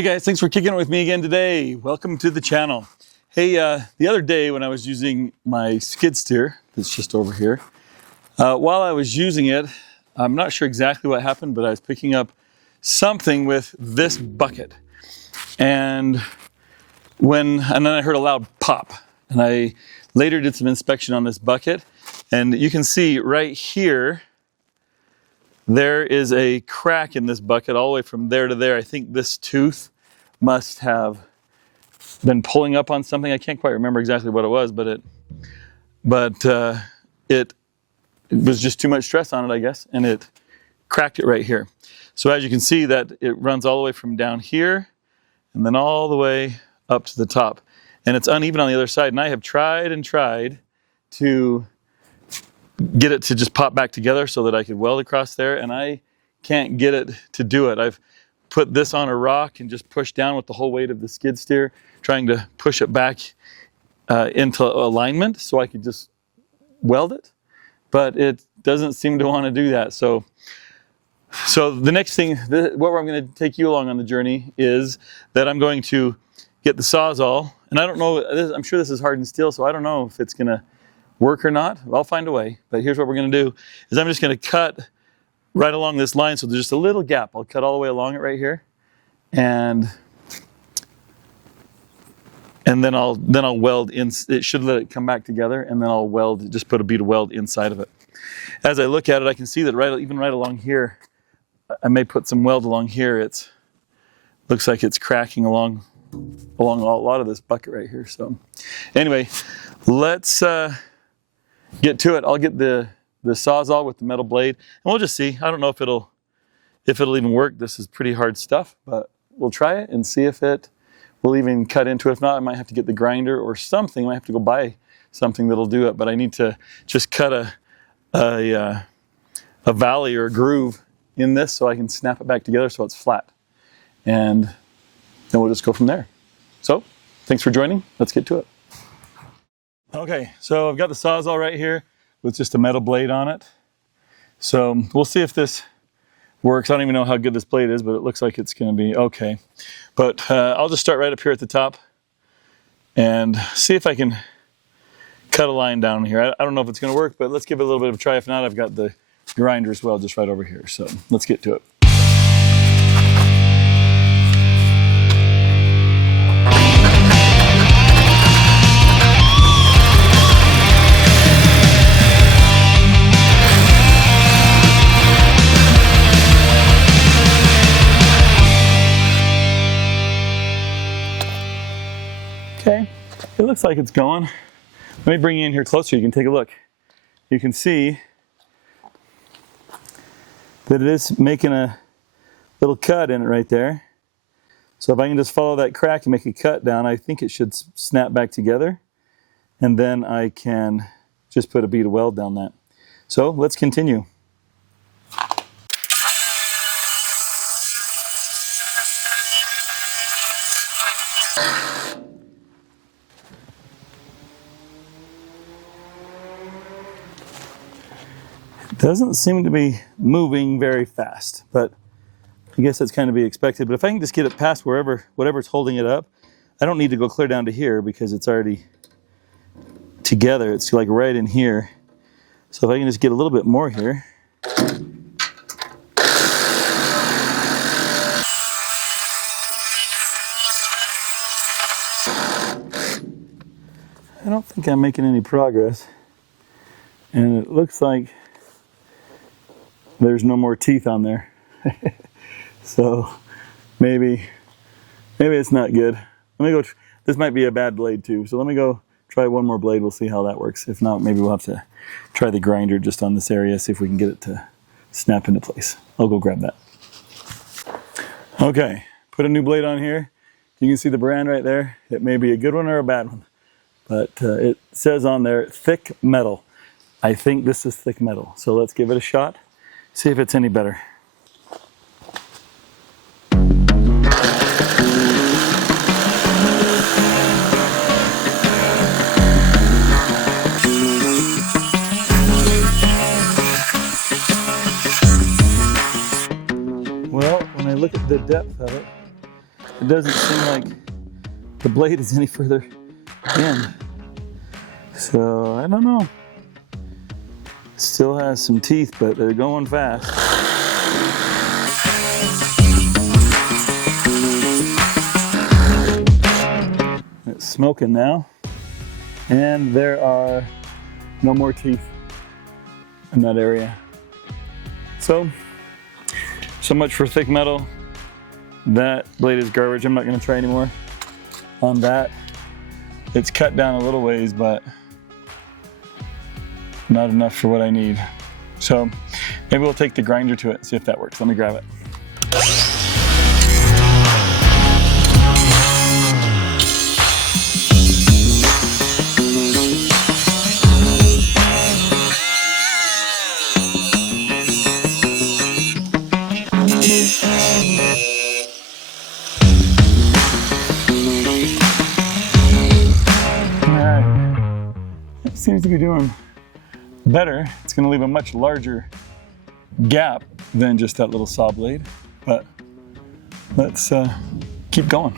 Hey guys, thanks for kicking it with me again today. Welcome to the channel. Hey, the other day when I was using my skid steer, that's just over here, while I was using it, I'm not sure exactly what happened, but I was picking up something with this bucket. And then I heard a loud pop. And I later did some inspection on this bucket. And you can see right here, there is a crack in this bucket all the way from there to there. I think this tooth must have been pulling up on something. I can't quite remember exactly what it was, but it was just too much stress on it, I guess, and it cracked it right here. So as you can see, that it runs all the way from down here and then all the way up to the top. And it's uneven on the other side. And I have tried and tried to get it to just pop back together so that I could weld across there, and I can't get it to do it. I've put this on a rock and just pushed down with the whole weight of the skid steer, trying to push it back into alignment so I could just weld it, but it doesn't seem to want to do that. So the next thing, what I'm going to take you along on the journey is that I'm going to get the Sawzall, and I don't know, I'm sure this is hardened steel, so I don't know if it's going to work or not. I'll find a way, but here's what we're going to do, is I'm just going to cut right along this line, so there's just a little gap. I'll cut all the way along it right here, and then I'll weld in. It should let it come back together, and then I'll weld, just put a bead of weld inside of it. As I look at it, I can see that even right along here, I may put some weld along here. Looks like it's cracking along a lot of this bucket right here. So anyway, let's get to it. I'll get the Sawzall with the metal blade, and we'll just see. I don't know if it'll even work. This is pretty hard stuff, but we'll try it and see if it will even cut into it. If not, I might have to get the grinder or something. I might have to go buy something that'll do it, but I need to just cut a valley or a groove in this so I can snap it back together so it's flat, and then we'll just go from there. So thanks for joining. Let's get to it. Okay, so I've got the Sawzall right here with just a metal blade on it. So we'll see if this works. I don't even know how good this blade is, but it looks like it's going to be okay. But I'll just start right up here at the top and see if I can cut a line down here. I don't know if it's going to work, but let's give it a little bit of a try. If not, I've got the grinder as well just right over here. So let's get to it. Okay, it looks like it's going. Let me bring you in here closer, you can take a look. You can see that it is making a little cut in it right there. So if I can just follow that crack and make a cut down, I think it should snap back together. And then I can just put a bead of weld down that. So let's continue. Doesn't seem to be moving very fast, but I guess that's kind of be expected. But if I can just get it past whatever's holding it up, I don't need to go clear down to here because it's already together. It's like right in here. So if I can just get a little bit more here. I don't think I'm making any progress. And it looks like there's no more teeth on there. So maybe it's not good. Let me go, this might be a bad blade too. So let me go try one more blade. We'll see how that works. If not, maybe we'll have to try the grinder just on this area, see if we can get it to snap into place. I'll go grab that. Okay, put a new blade on here. You can see the brand right there. It may be a good one or a bad one, but it says on there, thick metal. I think this is thick metal. So let's give it a shot. See if it's any better. Well, when I look at the depth of it, it doesn't seem like the blade is any further in. So I don't know. Still has some teeth, but they're going fast. It's smoking now, and there are no more teeth in that area. So much for thick metal. That blade is garbage. I'm not going to try anymore on that. It's cut down a little ways, but not enough for what I need. So maybe we'll take the grinder to it and see if that works. Let me grab it. Alright, it seems to be doing better. It's going to leave a much larger gap than just that little saw blade, but let's keep going.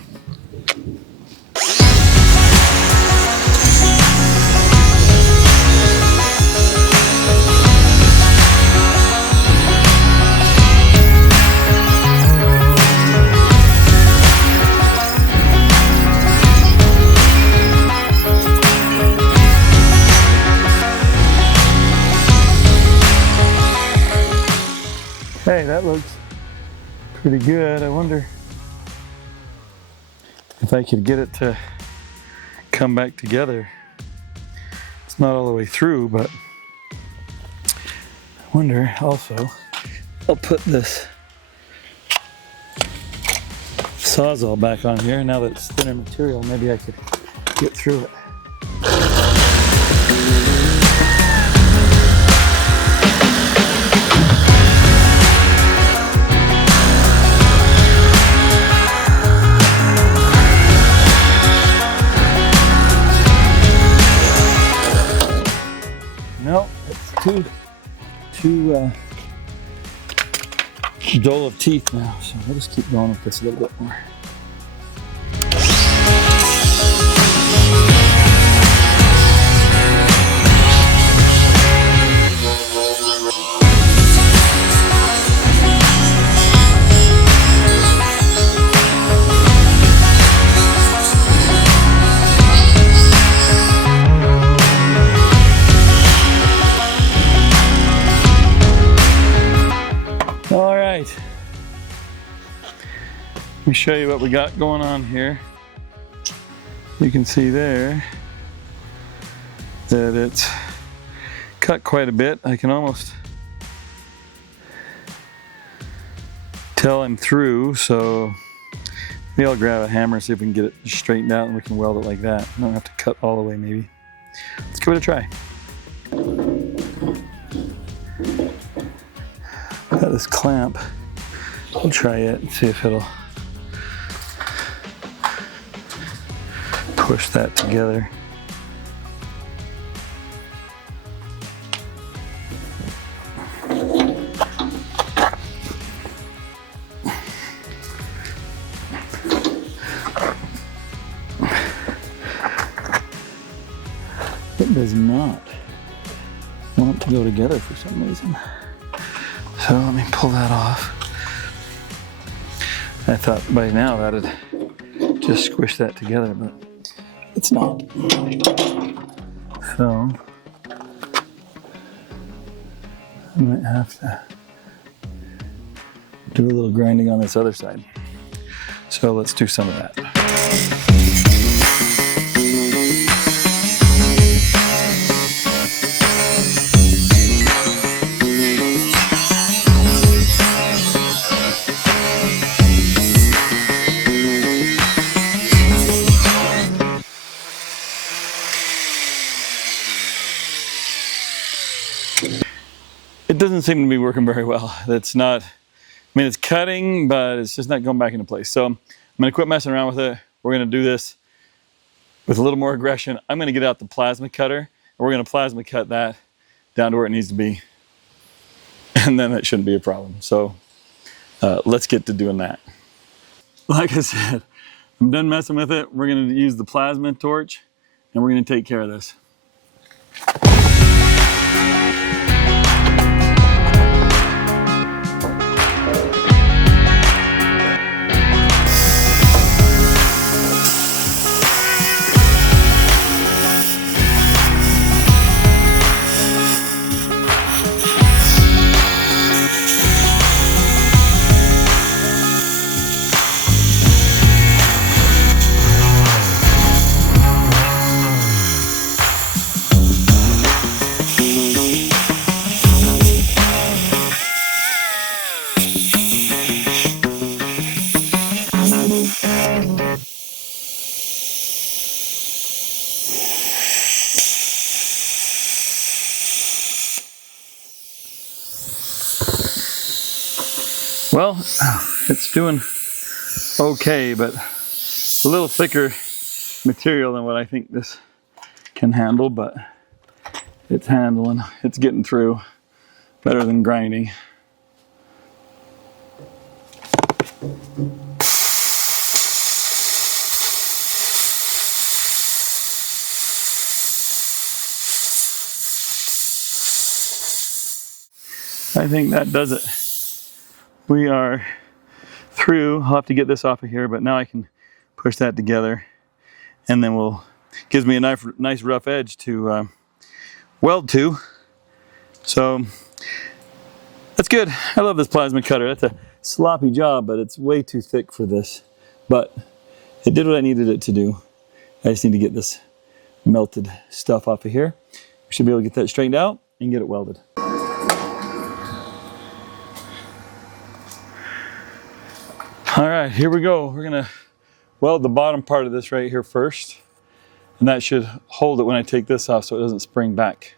Hey, that looks pretty good. I wonder if I could get it to come back together. It's not all the way through, but I wonder also, I'll put this Sawzall back on here. Now that it's thinner material, maybe I could get through it. No, it's too dull of teeth now, so we'll just keep going with this a little bit more. All right, let me show you what we got going on here. You can see there that it's cut quite a bit. I can almost tell I'm through, so maybe I'll grab a hammer, see if we can get it straightened out and we can weld it like that. I don't have to cut all the way maybe. Let's give it a try. Got this clamp. I'll try it and see if it'll push that together. It does not want to go together for some reason. So let me pull that off. I thought by now that'd just squish that together, but it's not. So I might have to do a little grinding on this other side. So let's do some of that. It doesn't seem to be working very well. It's not, I mean, it's cutting, but it's just not going back into place. So I'm going to quit messing around with it. We're going to do this with a little more aggression. I'm going to get out the plasma cutter, and we're going to plasma cut that down to where it needs to be. And then that shouldn't be a problem. So let's get to doing that. Like I said, I'm done messing with it. We're gonna use the plasma torch and we're gonna take care of this. Well, it's doing okay, but a little thicker material than what I think this can handle, but it's handling, it's getting through better than grinding. I think that does it. We are through. I'll have to get this off of here, but now I can push that together, and then gives me a nice rough edge to weld to. So that's good. I love this plasma cutter. That's a sloppy job, but it's way too thick for this. But it did what I needed it to do. I just need to get this melted stuff off of here. We should be able to get that straightened out and get it welded. All right, here we go. We're gonna weld the bottom part of this right here first, and that should hold it when I take this off so it doesn't spring back.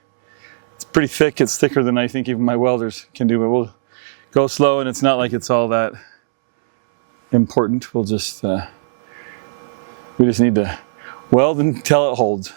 It's pretty thick. It's thicker than I think even my welders can do, but we'll go slow, and it's not like it's all that important. We'll just, we just need to weld until it holds.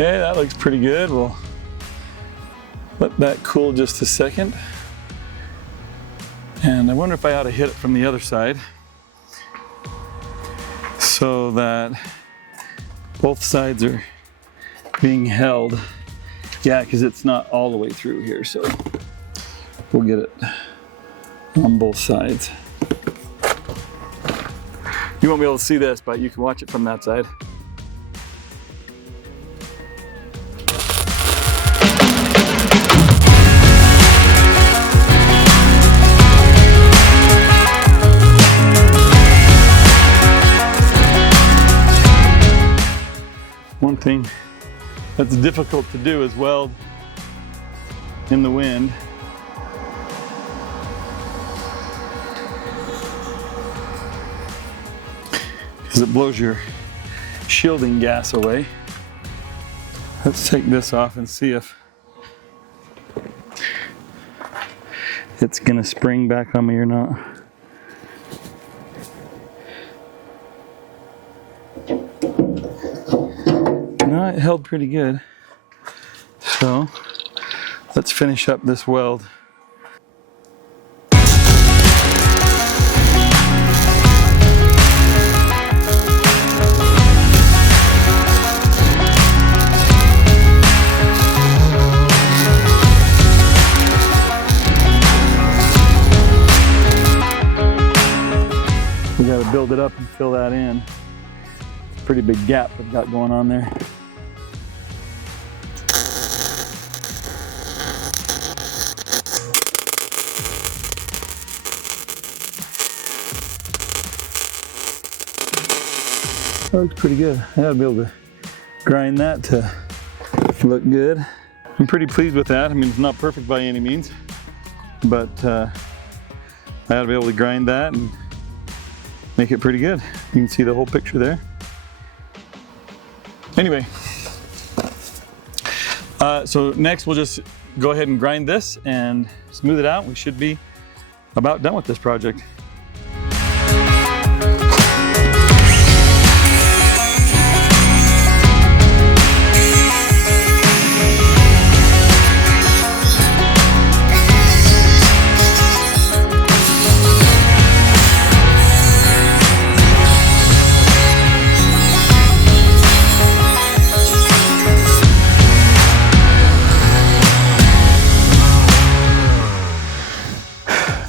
Okay, that looks pretty good. We'll let that cool just a second. And I wonder if I ought to hit it from the other side so that both sides are being held. Yeah, because it's not all the way through here, so we'll get it on both sides. You won't be able to see this, but you can watch it from that side. One thing that's difficult to do is weld in the wind. Because it blows your shielding gas away. Let's take this off and see if it's gonna spring back on me or not. No, it held pretty good. So let's finish up this weld. We got to build it up and fill that in. It's a pretty big gap we've got going on there. That looks pretty good. I ought to be able to grind that to look good. I'm pretty pleased with that. I mean, it's not perfect by any means, but I ought to be able to grind that and make it pretty good. You can see the whole picture there. Anyway, so next we'll just go ahead and grind this and smooth it out. We should be about done with this project.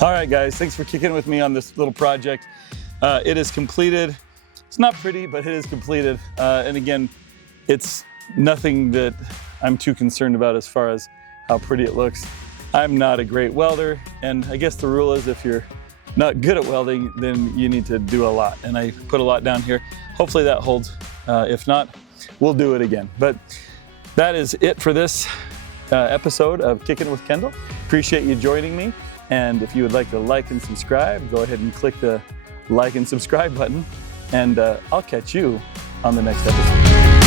All right, guys, thanks for kicking with me on this little project. It is completed. It's not pretty, but it is completed. And again, it's nothing that I'm too concerned about as far as how pretty it looks. I'm not a great welder, and I guess the rule is if you're not good at welding, then you need to do a lot. And I put a lot down here. Hopefully that holds. If not, we'll do it again. But that is it for this episode of Kicking with Kendall. Appreciate you joining me. And if you would like to like and subscribe, go ahead and click the like and subscribe button, and I'll catch you on the next episode.